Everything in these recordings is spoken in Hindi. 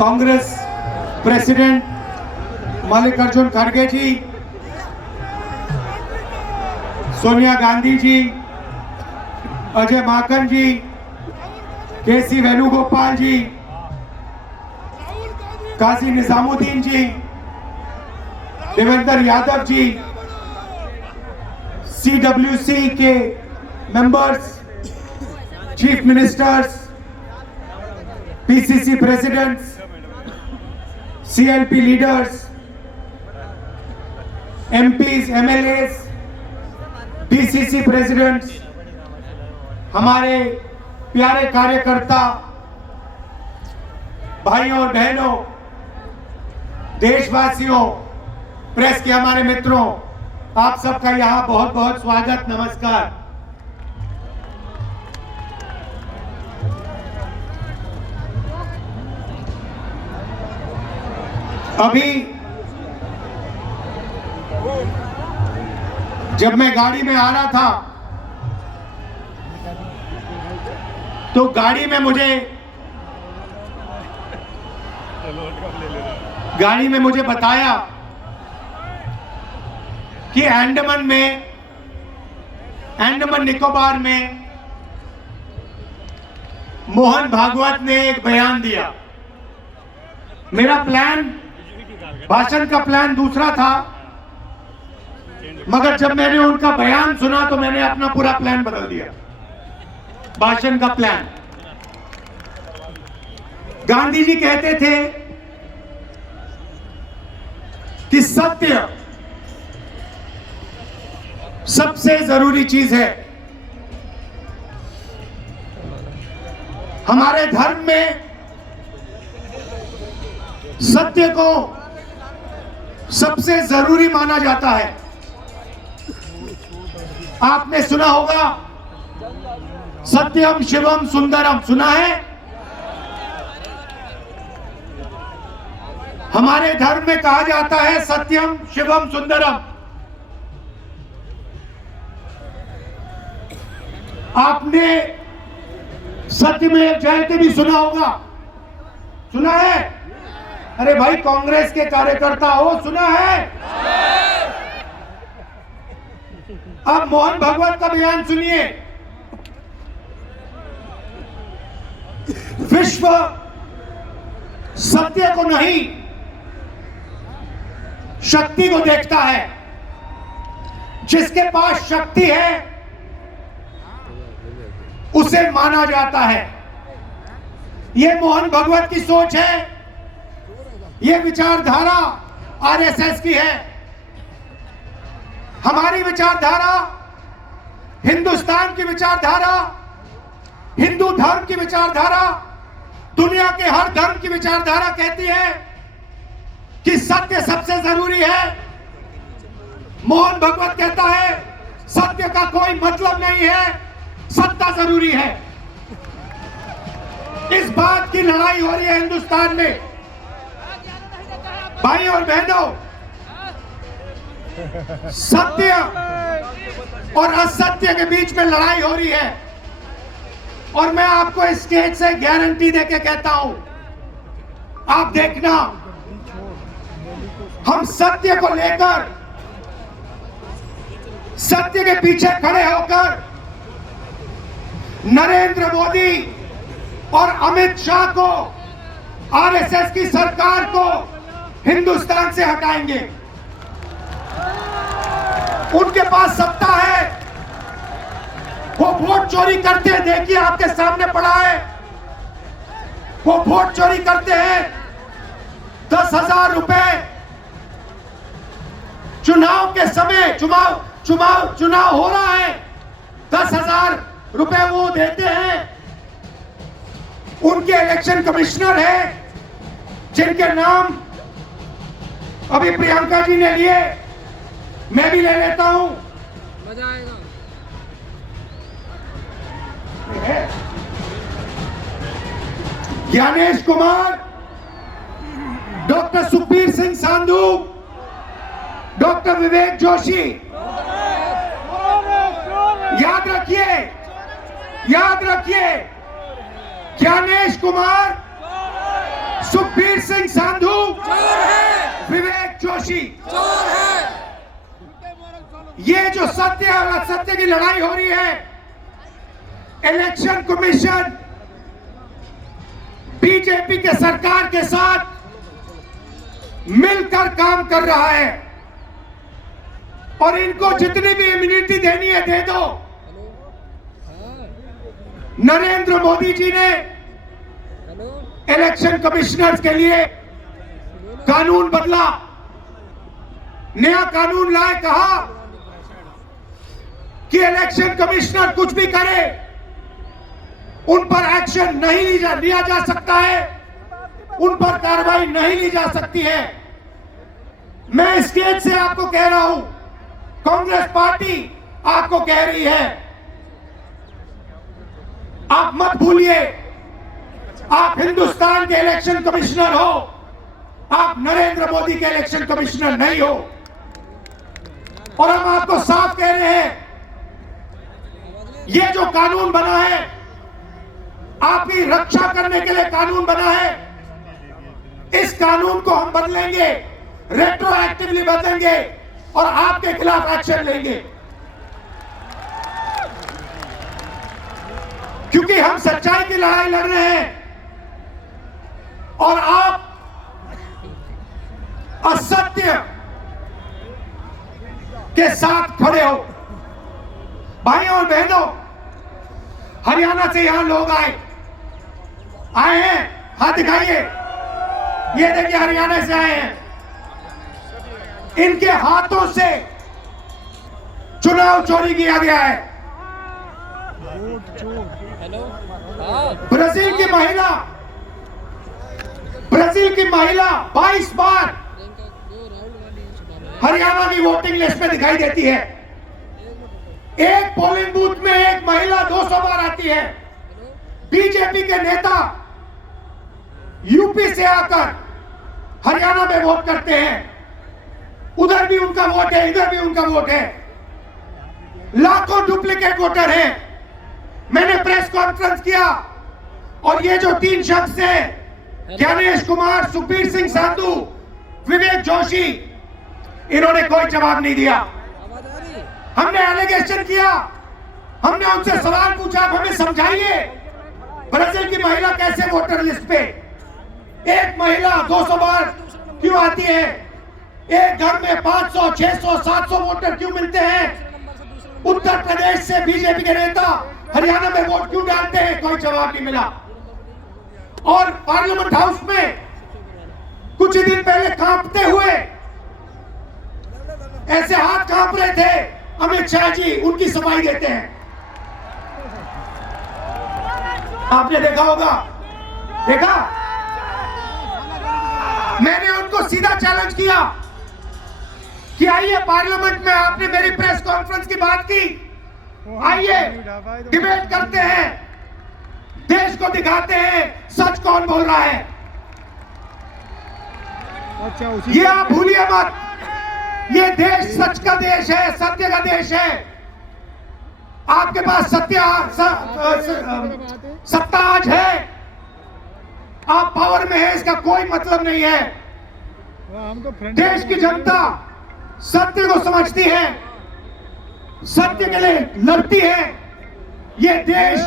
कांग्रेस प्रेसिडेंट मल्लिकार्जुन खड़गे जी, सोनिया गांधी जी, अजय माकन जी, केसी वेणुगोपाल जी, काजी निजामुद्दीन जी, देवेंद्र यादव जी, CWC के members, chief ministers, PCC presidents, CLP leaders, MPs, MLAs, DCC presidents, हमारे प्यारे कार्यकर्ता भाइयों और बहनों, देशवासियों, प्रेस के हमारे मित्रों, आप सबका यहाँ बहुत बहुत स्वागत, नमस्कार। अभी जब मैं गाड़ी में आ रहा था तो गाड़ी में मुझे बताया कि अंडमान निकोबार में मोहन भागवत ने एक बयान दिया। मेरा भाषण का प्लान दूसरा था, मगर जब मैंने उनका बयान सुना तो मैंने अपना पूरा प्लान बदल दिया। भाषण का प्लान, गांधी जी कहते थे कि सत्य सबसे जरूरी चीज है। हमारे धर्म में सत्य को सबसे जरूरी माना जाता है। आपने सुना होगा सत्यम शिवम सुंदरम, सुना है? हमारे धर्म में कहा जाता है सत्यम शिवम सुंदरम। आपने सत्य में जयते भी सुना होगा, सुना है? अरे भाई कांग्रेस के कार्यकर्ता हो, सुना है? अब मोहन भागवत का बयान सुनिए। विश्व सत्य को नहीं, शक्ति को देखता है। जिसके पास शक्ति है उसे माना जाता है। यह मोहन भागवत की सोच है, यह विचारधारा RSS की है। हमारी विचारधारा, हिंदुस्तान की विचारधारा, हिंदू धर्म की विचारधारा, दुनिया के हर धर्म की विचारधारा कहती है कि सत्य सबसे जरूरी है। मोहन भागवत कहता है सत्य का कोई मतलब नहीं है, सत्ता जरूरी है। इस बात की लड़ाई हो रही है हिंदुस्तान में। भाइयों और बहनों, सत्य और असत्य के बीच में लड़ाई हो रही है। और मैं आपको इस स्टेज से गारंटी देके कहता हूं, आप देखना, हम सत्य को लेकर, सत्य के पीछे खड़े होकर नरेंद्र मोदी और अमित शाह को, RSS की सरकार को हिंदुस्तान से हटाएंगे। उनके पास सत्ता है, वो वोट चोरी करते हैं, देखिए आपके सामने पड़ा है। वो वोट चोरी करते हैं। 10,000 रुपए चुनाव के समय, चुनाव हो रहा है, 10,000 रुपए वो देते हैं। उनके इलेक्शन कमिश्नर हैं जिनके नाम अभी प्रियंका जी ने लिए, मैं भी ले लेता हूं। मजा आएगा। Gyanesh Kumar, doctor Sukhbir Singh Sandhu, doctor Vivek Joshi. याद रखिए, ज्ञानेश कुमार, सुखबीर सिंह सांधू चोर है, विवेक जोशी। चोर है। ये जो सत्य और असत्य की लड़ाई हो रही है, इलेक्शन कमीशन बीजेपी के सरकार के साथ मिलकर काम कर रहा है और इनको जितनी भी इम्यूनिटी देनी है दे दो। नरेंद्र मोदी जी ने इलेक्शन कमिश्नर्स के लिए कानून बदला, नया कानून लाए, कहा कि इलेक्शन कमिश्नर कुछ भी करे उन पर एक्शन नहीं लिया जा सकता है, उन पर कार्रवाई नहीं ली जा सकती है। मैं स्टेज से आपको कह रहा हूं, कांग्रेस पार्टी आपको कह रही है, आप मत भूलिए, आप हिंदुस्तान के इलेक्शन कमिश्नर हो, आप नरेंद्र मोदी के इलेक्शन कमिश्नर नहीं हो। और हम आपको साफ कह रहे हैं, ये जो कानून बना है, आपकी रक्षा करने के लिए कानून बना है, इस कानून को हम बदलेंगे, रेट्रोएक्टिवली बदलेंगे और आपके खिलाफ एक्शन लेंगे, क्योंकि हम सच्चाई की लड़ाई लड़ रहे हैं और आप असत्य के साथ खड़े हो। भाइयों और बहनों, हरियाणा से यहां लोग आए हैं, हाथ दिखाइए, ये देखिए हरियाणा से आए हैं। इनके हाथों से चुनाव चोरी किया गया है। ब्राजील की महिला 22 बार हरियाणा की वोटिंग लिस्ट में दिखाई देती है। एक पोलिंग बूथ में एक महिला 200 बार आती है। बीजेपी के नेता यूपी से आकर हरियाणा में वोट करते हैं, उधर भी उनका वोट है, इधर भी उनका वोट है। लाखों डुप्लीकेट वोटर हैं। मैंने प्रेस कॉन्फ्रेंस किया और ये जो 3 शख्स हैं, ज्ञानेश कुमार, सुखबीर सिंह सांधू, विवेक जोशी, इन्होंने कोई जवाब नहीं दिया। हमने एलिगेशन किया, हमने उनसे सवाल पूछा, आप हमें समझाइए ब्राजील की महिला कैसे वोटर लिस्ट पे, एक महिला 200 बार क्यों आती है, एक घर में 500, 600, 700 वोटर क्यों मिलते हैं, उत्तर प्रदेश से बीजेपी के नेता हरियाणा में वोट क्यों डालते हैं, कोई जवाब नहीं मिला। और पार्लियामेंट हाउस में कुछ ही दिन पहले कांपते हुए, ऐसे हाथ कांप रहे थे, अमित शाह जी उनकी सफाई देते हैं। आपने देखा होगा, देखा, मैंने उनको सीधा चैलेंज किया कि आइए पार्लियामेंट में, आपने मेरी प्रेस कॉन्फ्रेंस की बात की, आइए डिबेट करते हैं, देश को दिखाते हैं सच कौन बोल रहा है। ये आप भूलिए मत, ये देश सच का देश है, सत्य का देश है। आपके पास सत्ता आज है, आप पावर में है, इसका कोई मतलब नहीं है। देश की जनता सत्य को समझती है, सत्य के लिए लड़ती है। ये देश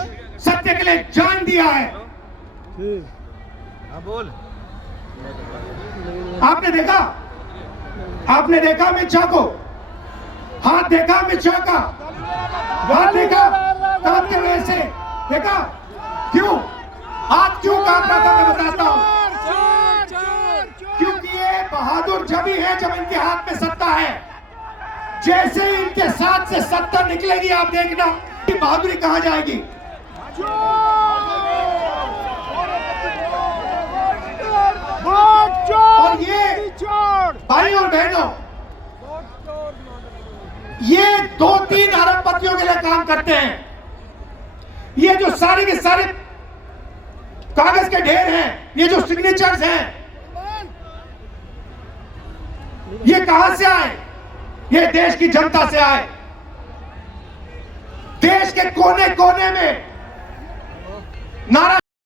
सत्य के लिए जान दिया है। बोल। आपने देखा अमित शाह को, हाथ देखा अमित शाह का, हाथ देखा कांपते हुए से, देखा क्यों हाथ क्यों कांप रहा था, मैं बताता हूं। क्योंकि ये बहादुर जब ही है जब इनके हाथ में सत्ता है। जैसे ही इनके साथ से सत्ता निकलेगी, आप देखना कि बहादुरी कहां जाएगी। और ये भाई और बहनों, ये 2-3 अरबपतियों के लिए काम करते हैं। ये जो सारे के सारे कागज के ढेर हैं, ये जो सिग्नेचर्स हैं, ये कहां से आए? ये देश की जनता से आए। देश के कोने कोने में नारा